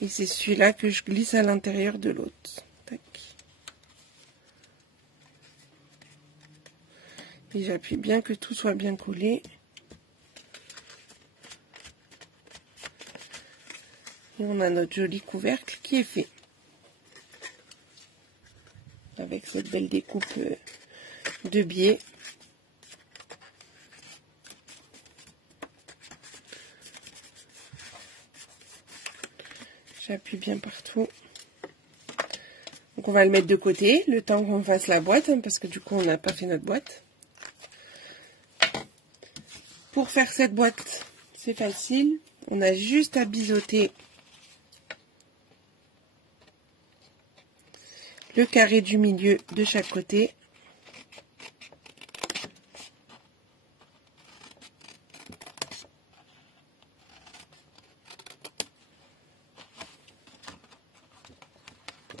Et c'est celui-là que je glisse à l'intérieur de l'autre. Tac. Et j'appuie bien que tout soit bien collé. Et on a notre joli couvercle qui est fait. Avec cette belle découpe de biais. J'appuie bien partout. Donc on va le mettre de côté, le temps qu'on fasse la boîte, hein, parce que du coup on n'a pas fait notre boîte. Pour faire cette boîte, c'est facile. On a juste à biseauter le carré du milieu de chaque côté.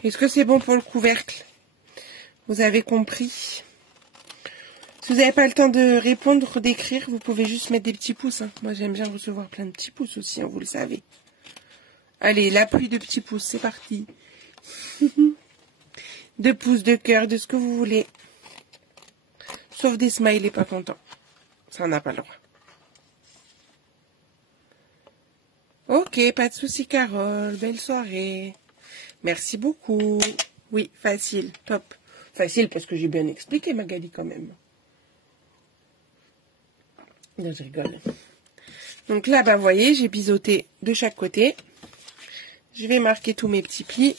Est-ce que c'est bon pour le couvercle? Vous avez compris? Si vous n'avez pas le temps de répondre, d'écrire, vous pouvez juste mettre des petits pouces. Hein. Moi, j'aime bien recevoir plein de petits pouces aussi, hein, vous le savez. Allez, la pluie de petits pouces, c'est parti. 2 pouces, de cœur, de ce que vous voulez. Sauf des smileys pas contents. Ça, on n'a pas le droit. Ok, pas de souci, Carole. Belle soirée. Merci beaucoup. Oui, facile, top. Facile parce que j'ai bien expliqué, Magali, quand même. Non, je rigole. Donc là, bah, vous voyez, j'ai biseauté de chaque côté. Je vais marquer tous mes petits plis.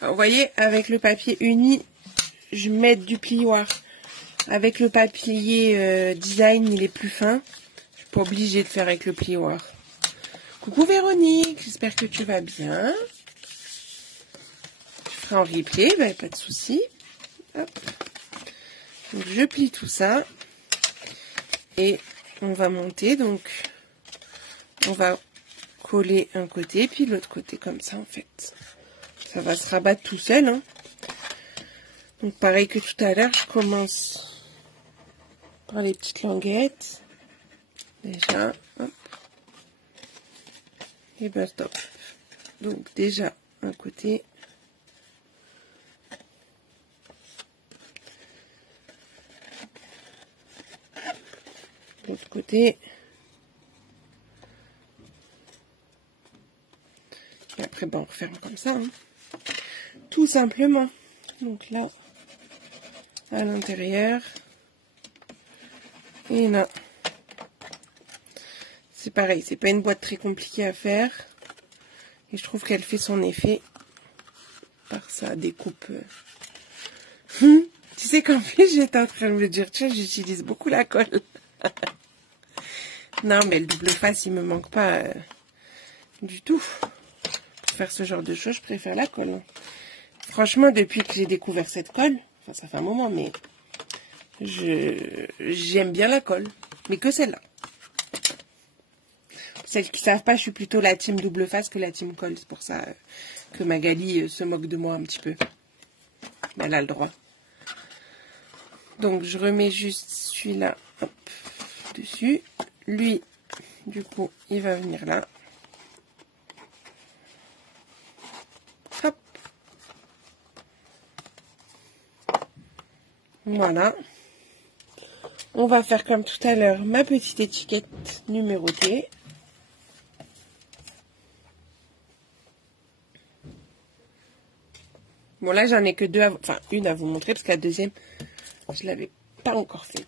Alors, vous voyez, avec le papier uni, je mets du plioir. Avec le papier design, il est plus fin. Je suis pas obligée de faire avec le plioir. Coucou Véronique, j'espère que tu vas bien. Je ferai en replay, bah, pas de souci. Hop. Donc je plie tout ça. Et on va monter, donc on va coller un côté, puis l'autre côté comme ça en fait. Ça va se rabattre tout seul. Hein. Donc pareil que tout à l'heure, je commence par les petites languettes. Déjà, hop. Et ben stop. Donc déjà un côté. L'autre côté. Et après, ben, on referme comme ça. Hein. Tout simplement. Donc là, à l'intérieur. Et là. C'est pareil, c'est pas une boîte très compliquée à faire. Et je trouve qu'elle fait son effet par sa découpe. Tu sais qu'en fait, j'étais en train de me dire, tiens, j'utilise beaucoup la colle. Non, mais le double face, il me manque pas du tout. Pour faire ce genre de choses, je préfère la colle. Franchement, depuis que j'ai découvert cette colle, enfin, ça fait un moment, mais j'aime bien la colle. Mais que celle-là. Pour celles qui ne savent pas, je suis plutôt la team double face que la team colle. C'est pour ça que Magali se moque de moi un petit peu. Mais elle a le droit. Donc, je remets juste celui-là dessus. Lui, du coup, il va venir là. Hop. Voilà. On va faire comme tout à l'heure ma petite étiquette numérotée. Bon, là, j'en ai que deux, enfin, une à vous montrer, parce que la deuxième, je ne l'avais pas encore faite.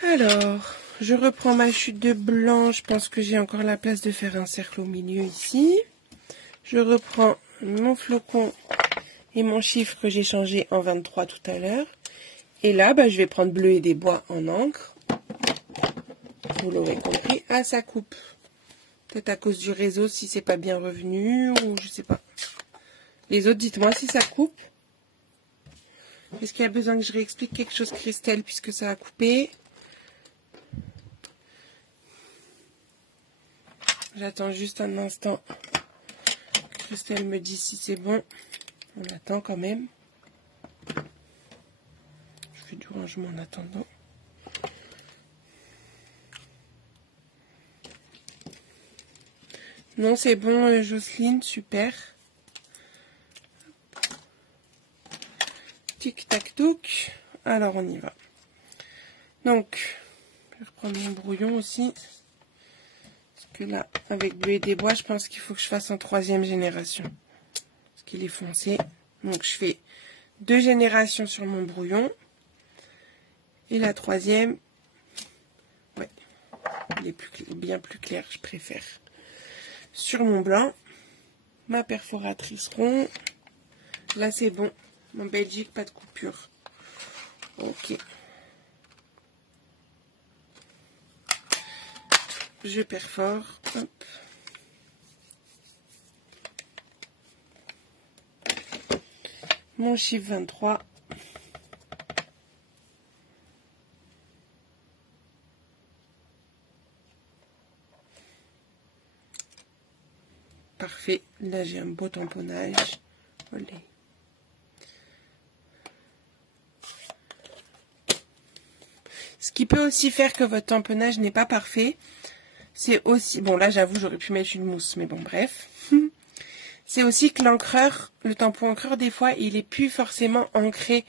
Alors, je reprends ma chute de blanc. Je pense que j'ai encore la place de faire un cercle au milieu ici. Je reprends mon flocon et mon chiffre que j'ai changé en 23 tout à l'heure. Et là, bah, je vais prendre bleu et des bois en encre. Vous l'aurez compris, à sa coupe. Peut-être à cause du réseau, si c'est pas bien revenu, ou je sais pas. Les autres, dites-moi si ça coupe. Est-ce qu'il y a besoin que je réexplique quelque chose, Christelle, puisque ça a coupé? J'attends juste un instant. Christelle me dit si c'est bon. On attend quand même. Je fais du rangement en attendant. Non, c'est bon, Jocelyne, super. Tic tac touc. Alors on y va. Donc, je vais reprendre mon brouillon aussi. Parce que là, avec bleu et des bois, je pense qu'il faut que je fasse en 3e génération. Parce qu'il est foncé. Donc je fais 2 générations sur mon brouillon. Et la 3e, ouais, il est bien plus clair, je préfère. Sur mon blanc, ma perforatrice rond. Là c'est bon. Mon Belgique, pas de coupure. Ok. Je perfore. Hop. Mon chiffre 23. parfait. Là, j'ai un beau tamponnage. Olé. Ce qui peut aussi faire que votre tamponnage n'est pas parfait, c'est aussi... Bon, là, j'avoue, j'aurais pu mettre une mousse, mais bon, bref. C'est aussi que l'encreur, le tampon encreur, des fois, il est plus forcément ancré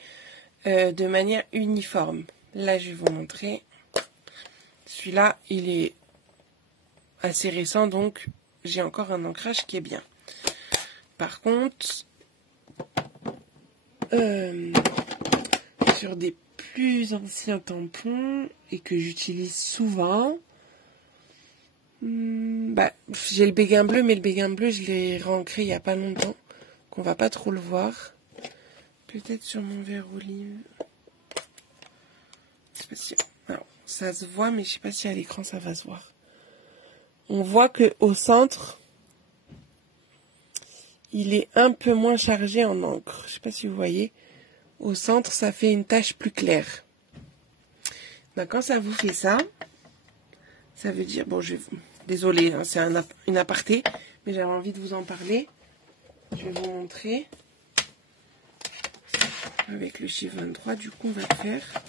de manière uniforme. Là, je vais vous montrer. Celui-là, il est assez récent, donc j'ai encore un ancrage qui est bien. Par contre, sur des plus anciens tampons et que j'utilise souvent, j'ai le béguin bleu, mais le béguin bleu, je l'ai réancré il n'y a pas longtemps, qu'on va pas trop le voir. Peut-être sur mon verre olive. Je sais pas si... Alors, ça se voit, mais je sais pas si à l'écran ça va se voir. On voit que au centre, il est un peu moins chargé en encre. Je sais pas si vous voyez. Au centre, ça fait une tache plus claire. Ben, quand ça vous fait ça, ça veut dire... Bon, désolée, hein, c'est une aparté, mais j'avais envie de vous en parler. Je vais vous montrer. Avec le chiffre 23, du coup, on va le faire.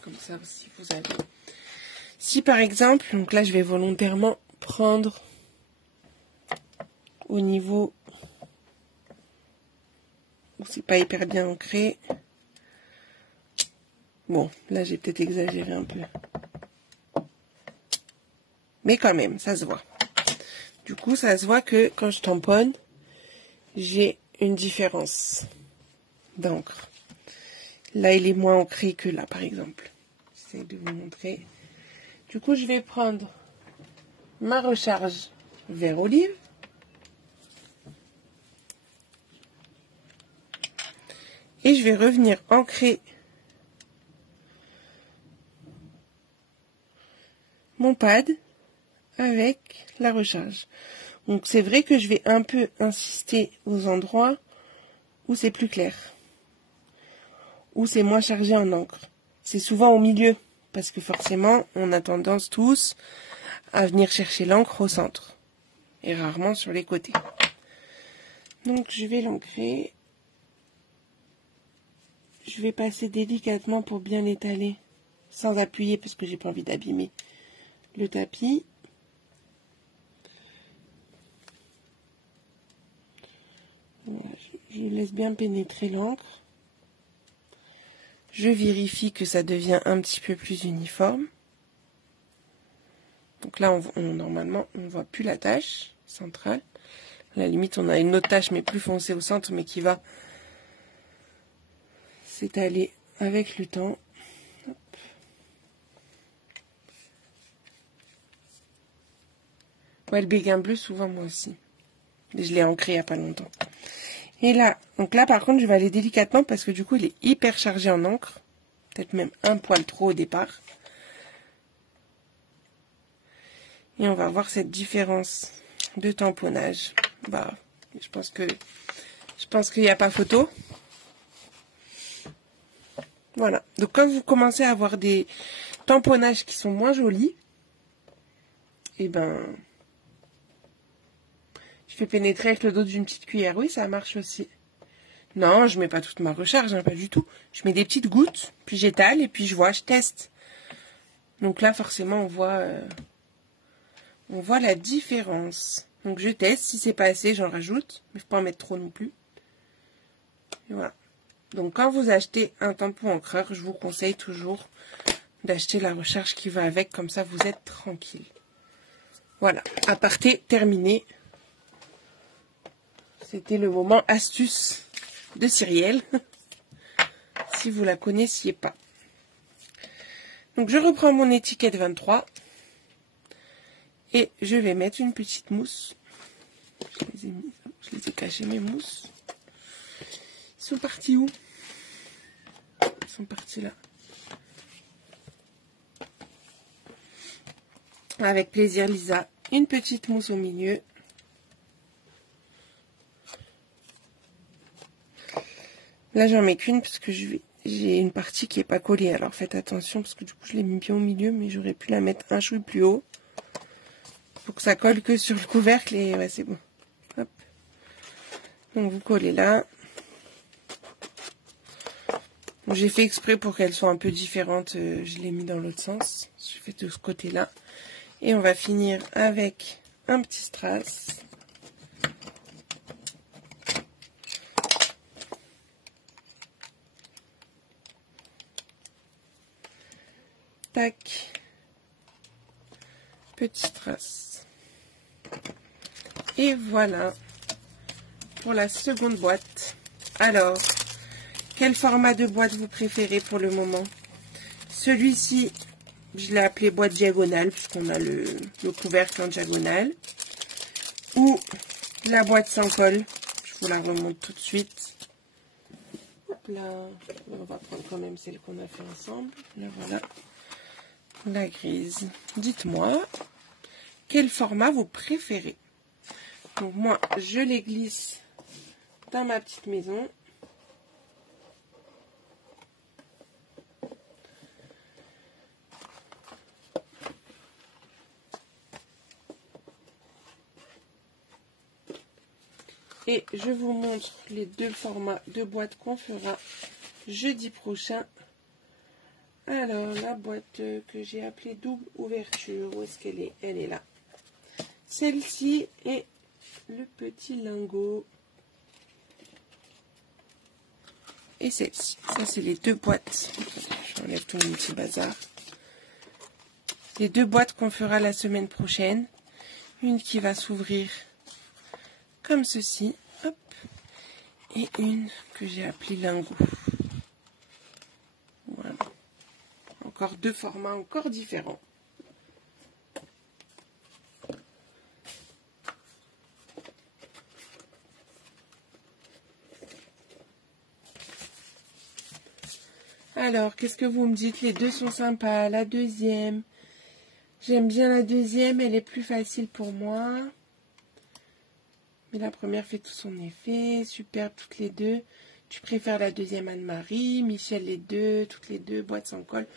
Comme ça, si vous avez... Si, par exemple, donc là, je vais volontairement prendre au niveau où c'est pas hyper bien ancré. Bon, là, j'ai peut-être exagéré un peu. Mais quand même, ça se voit. Du coup, ça se voit que quand je tamponne, j'ai une différence d'encre. Là, il est moins ancré que là, par exemple. J'essaie de vous montrer. Du coup, je vais prendre ma recharge vert olive. Et je vais revenir ancrer mon pad avec la recharge. Donc c'est vrai que je vais un peu insister aux endroits où c'est plus clair, où c'est moins chargé en encre. C'est souvent au milieu, parce que forcément on a tendance tous à venir chercher l'encre au centre, et rarement sur les côtés. Donc je vais l'ancrer. Je vais passer délicatement pour bien l'étaler, sans appuyer, parce que j'ai pas envie d'abîmer le tapis. Voilà, je laisse bien pénétrer l'encre. Je vérifie que ça devient un petit peu plus uniforme. Donc là, normalement, on ne voit plus la tache centrale. À la limite, on a une autre tache, mais plus foncée au centre, mais qui va s'étaler avec le temps. Hop. Ouais, le béguin bleu, souvent, moi aussi. Je l'ai ancré il n'y a pas longtemps. Et là, donc là, par contre, je vais aller délicatement parce que du coup, il est hyper chargé en encre. Peut-être même un poil trop au départ. Et on va voir cette différence de tamponnage. Bah, je pense qu'il n'y a pas photo. Voilà. Donc, quand vous commencez à avoir des tamponnages qui sont moins jolis, et ben, je fais pénétrer avec le dos d'une petite cuillère. Oui, ça marche aussi. Non, je mets pas toute ma recharge, hein, pas du tout. Je mets des petites gouttes, puis j'étale, et puis je teste. Donc là, forcément, on voit la différence. Donc je teste, si c'est pas assez, j'en rajoute. Mais il ne faut pas en mettre trop non plus. Et voilà. Donc quand vous achetez un tampon encreur, je vous conseille toujours d'acheter la recharge qui va avec, comme ça vous êtes tranquille. Voilà, aparté terminé. C'était le moment astuce de Cyrielle, si vous la connaissiez pas. Donc je reprends mon étiquette 23 et je vais mettre une petite mousse. Je les ai cachées, mes mousses. Ils sont partis où? Ils sont partis là. Avec plaisir, Lisa. Une petite mousse au milieu. Là, j'en mets qu'une parce que j'ai une partie qui n'est pas collée. Alors, faites attention parce que du coup, je l'ai mis bien au milieu, mais j'aurais pu la mettre un chouï plus haut. faut que ça colle que sur le couvercle et ouais, c'est bon. Hop. Donc vous collez là. J'ai fait exprès pour qu'elles soient un peu différentes. Je l'ai mis dans l'autre sens. Je fais de ce côté-là. Et on va finir avec un petit strass. Tac. Petit strass. Et voilà pour la seconde boîte. Alors, quel format de boîte vous préférez pour le moment? Celui-ci, je l'ai appelé boîte diagonale puisqu'on a le couvercle en diagonale. Ou la boîte sans colle. Je vous la remonte tout de suite. Hop là. On va prendre quand même celle qu'on a fait ensemble. Là voilà. La grise. Dites-moi, quel format vous préférez? Donc moi, je les glisse dans ma petite maison. Et je vous montre les deux formats de boîte qu'on fera jeudi prochain. Alors, la boîte que j'ai appelée double ouverture, où est-ce qu'elle est? Elle est là. Celle-ci est le petit lingot. Et celle-ci. Ça, c'est les deux boîtes. J'enlève tout mon petit bazar. Les deux boîtes qu'on fera la semaine prochaine. Une qui va s'ouvrir comme ceci. Hop. Et une que j'ai appelée lingot. Voilà. Encore deux formats encore différents. Alors, qu'est-ce que vous me dites? Les deux sont sympas. La deuxième, j'aime bien la deuxième. Elle est plus facile pour moi. Mais la première fait tout son effet. Superbe toutes les deux. Tu préfères la deuxième Anne-Marie. Michel les deux. Toutes les deux. Boîte sans colle.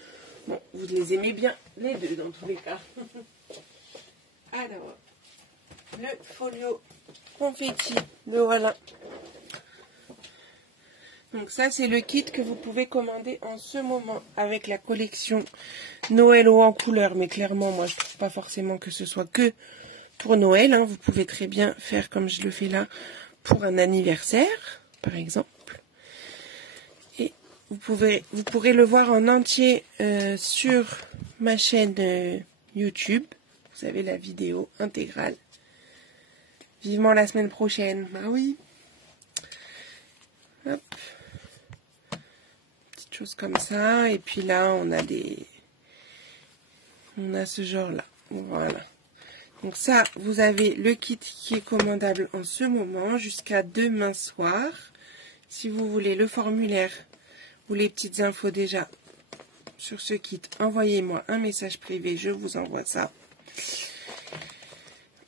Bon, vous les aimez bien les deux dans tous les cas. Alors, le folio confetti. Le voilà. Donc ça, c'est le kit que vous pouvez commander en ce moment avec la collection Noël haut en couleur. Mais clairement, moi, je ne trouve pas forcément que ce soit que pour Noël. Hein. Vous pouvez très bien faire comme je le fais là pour un anniversaire, par exemple. Et vous pourrez le voir en entier sur ma chaîne YouTube. Vous avez la vidéo intégrale. Vivement la semaine prochaine. Ah oui. Hop. Chose comme ça, et puis là on a ce genre là, voilà. Donc ça, vous avez le kit qui est commandable en ce moment jusqu'à demain soir. Si vous voulez le formulaire ou les petites infos déjà sur ce kit, envoyez-moi un message privé, je vous envoie ça.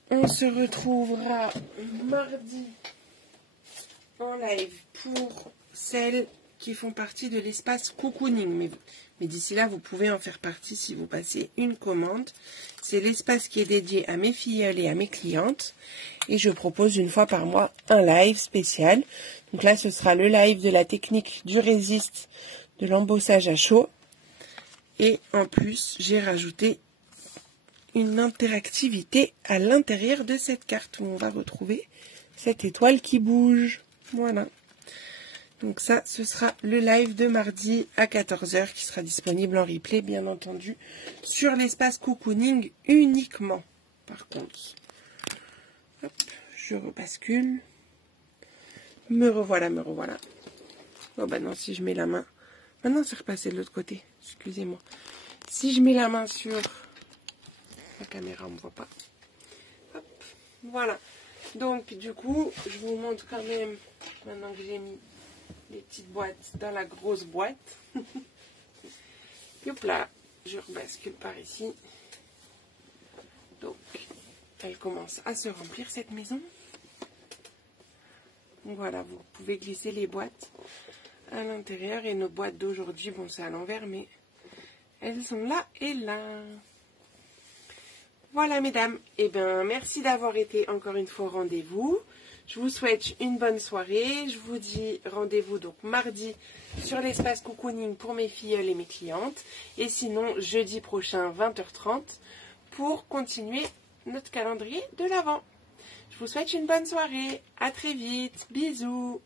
On se retrouvera mardi en live pour celles qui font partie de l'espace cocooning. Mais d'ici là, vous pouvez en faire partie si vous passez une commande. C'est l'espace qui est dédié à mes filleules et à mes clientes. Et je propose une fois par mois un live spécial. Donc là, ce sera le live de la technique du résiste, de l'embossage à chaud. Et en plus, j'ai rajouté une interactivité à l'intérieur de cette carte où on va retrouver cette étoile qui bouge. Voilà. Donc ça, ce sera le live de mardi à 14 h qui sera disponible en replay, bien entendu, sur l'espace cocooning uniquement. Par contre, hop, je rebascule. Me revoilà, me revoilà. Oh bah non, si je mets la main... Maintenant, c'est repassé de l'autre côté. Excusez-moi. Si je mets la main sur... La caméra, on ne me voit pas. Hop, voilà. Donc, du coup, je vous montre quand même, maintenant que j'ai mis les petites boîtes dans la grosse boîte. Hop là, je rebascule par ici. Donc, elle commence à se remplir cette maison. Donc voilà, vous pouvez glisser les boîtes à l'intérieur. Et nos boîtes d'aujourd'hui, bon c'est à l'envers, mais elles sont là et là. Voilà mesdames, eh bien merci d'avoir été encore une fois au rendez-vous. Je vous souhaite une bonne soirée. Je vous dis rendez-vous donc mardi sur l'espace cocooning pour mes filleules et mes clientes. Et sinon jeudi prochain 20h30 pour continuer notre calendrier de l'Avent. Je vous souhaite une bonne soirée. À très vite. Bisous.